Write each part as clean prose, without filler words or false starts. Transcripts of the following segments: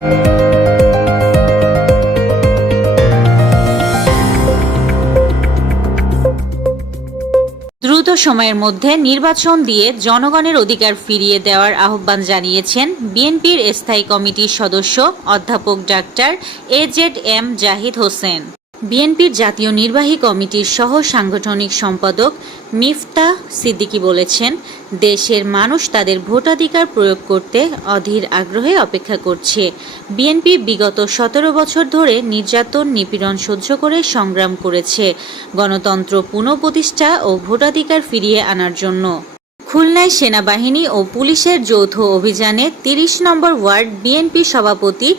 দ্রুত সময়ের মধ্যে নির্বাচন দিয়ে জনগণের অধিকার ফিরিয়ে দেওয়ার আহ্বান জানিয়েছেন বিএনপির স্থায়ী কমিটির সদস্য অধ্যাপক ডাক্তার AZM জাহিদ হোসেন। বিএনপির জাতীয় নির্বাহী কমিটির সহ সাংগঠনিক সম্পাদক মিফতাহ সিদ্দিকী বলেছেন, দেশের মানুষ তাদের ভোটাধিকার প্রয়োগ করতে অধীর আগ্রহে অপেক্ষা করছে। বিএনপি বিগত 17 বছর ধরে নির্যাতন নিপীড়ন সহ্য করে সংগ্রাম করেছে গণতন্ত্র পুনঃপ্রতিষ্ঠা ও ভোটাধিকার ফিরিয়ে আনার জন্য। খুলনায় সেনাবাহিনী ও পুলিশের যৌথ অভিযানে 30 নম্বর ওয়ার্ড বিএনপি সভাপতি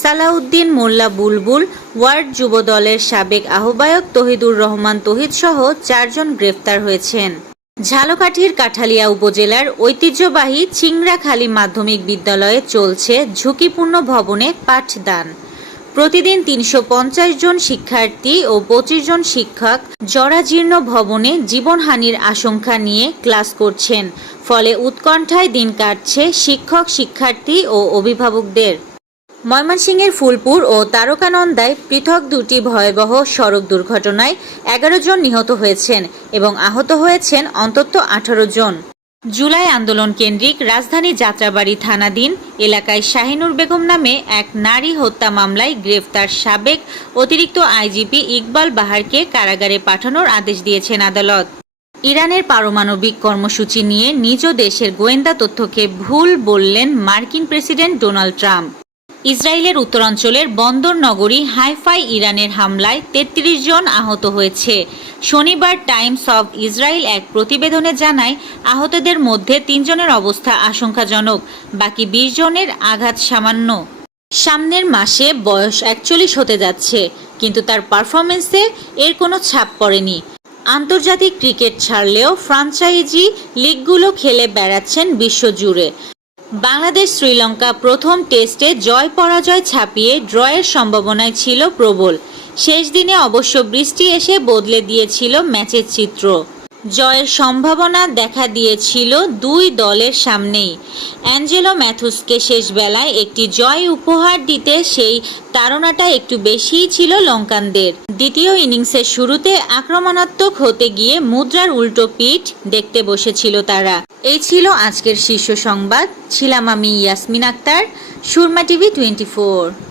সালাউদ্দিন মোল্লা বুলবুল, ওয়ার্ড যুবদলের সাবেক আহ্বায়ক তহিদুর রহমান তহিদ সহ 4 জন গ্রেফতার হয়েছেন। ঝালকাঠির কাঠালিয়া উপজেলার ঐতিহ্যবাহী চিংড়াখালী মাধ্যমিক বিদ্যালয়ে চলছে ঝুঁকিপূর্ণ ভবনে পাঠদান। প্রতিদিন 350 জন শিক্ষার্থী ও 25 জন শিক্ষক জরাজীর্ণ ভবনে জীবনহানির আশঙ্কা নিয়ে ক্লাস করছেন। ফলে উৎকণ্ঠায় দিন কাটছে শিক্ষক, শিক্ষার্থী ও অভিভাবকদের। ময়মনসিংহের ফুলপুর ও তারকানন্দায় পৃথক দুটি ভয়াবহ সড়ক দুর্ঘটনায় 11 জন নিহত হয়েছেন এবং আহত হয়েছেন অন্তত 18 জন। জুলাই আন্দোলন কেন্দ্রিক রাজধানী যাত্রাবাড়ি থানাধীন এলাকায় শাহিনুর বেগম নামে এক নারী হত্যা মামলায় গ্রেফতার সাবেক অতিরিক্ত আইজিপি ইকবাল বাহারকে কারাগারে পাঠানোর আদেশ দিয়েছেন আদালত। ইরানের পারমাণবিক কর্মসূচি নিয়ে নিজ দেশের গোয়েন্দা তথ্যকে ভুল বললেন মার্কিন প্রেসিডেন্ট ডোনাল্ড ট্রাম্প। ইসরায়েলের উত্তরাঞ্চলের বন্দর নগরী হাইফায় ইরানের হামলায় 33 জন আহত হয়েছে। শনিবার টাইমস অব ইসরায়েল এক প্রতিবেদনে জানায়, আহতদের মধ্যে 3 জনের অবস্থা আশঙ্কাজনক, বাকি 20 জনের আঘাত সামান্য। সামনের মাসে বয়স 41 হতে যাচ্ছে, কিন্তু তার পারফরমেন্সে এর কোনো ছাপ পড়েনি। আন্তর্জাতিক ক্রিকেট ছাড়লেও ফ্রাঞ্চাইজি লিগগুলো খেলে বেড়াচ্ছেন বিশ্বজুড়ে। বাংলাদেশ শ্রীলঙ্কা প্রথম টেস্টে জয় পরাজয় ছাপিয়ে ড্রয়ের সম্ভাবনায় ছিল প্রবল। শেষ দিনে অবশ্য বৃষ্টি এসে বদলে দিয়েছিল ম্যাচের চিত্র। জয়ের সম্ভাবনা দেখা দিয়েছিল দুই দলের সামনেই। অ্যাঞ্জেলো ম্যাথুসকে শেষ বেলায় একটি জয় উপহার দিতে সেই তাড়নাটা একটু বেশিই ছিল লঙ্কানদের। দ্বিতীয় ইনিংসের শুরুতে আক্রমণাত্মক হতে গিয়ে মুদ্রার উল্টো পিঠ দেখতে বসেছিল তারা। এই ছিল আজকের শীর্ষ সংবাদ। ছিলাম আমি ইয়াসমিন আক্তার, সুরমা টিভি 24।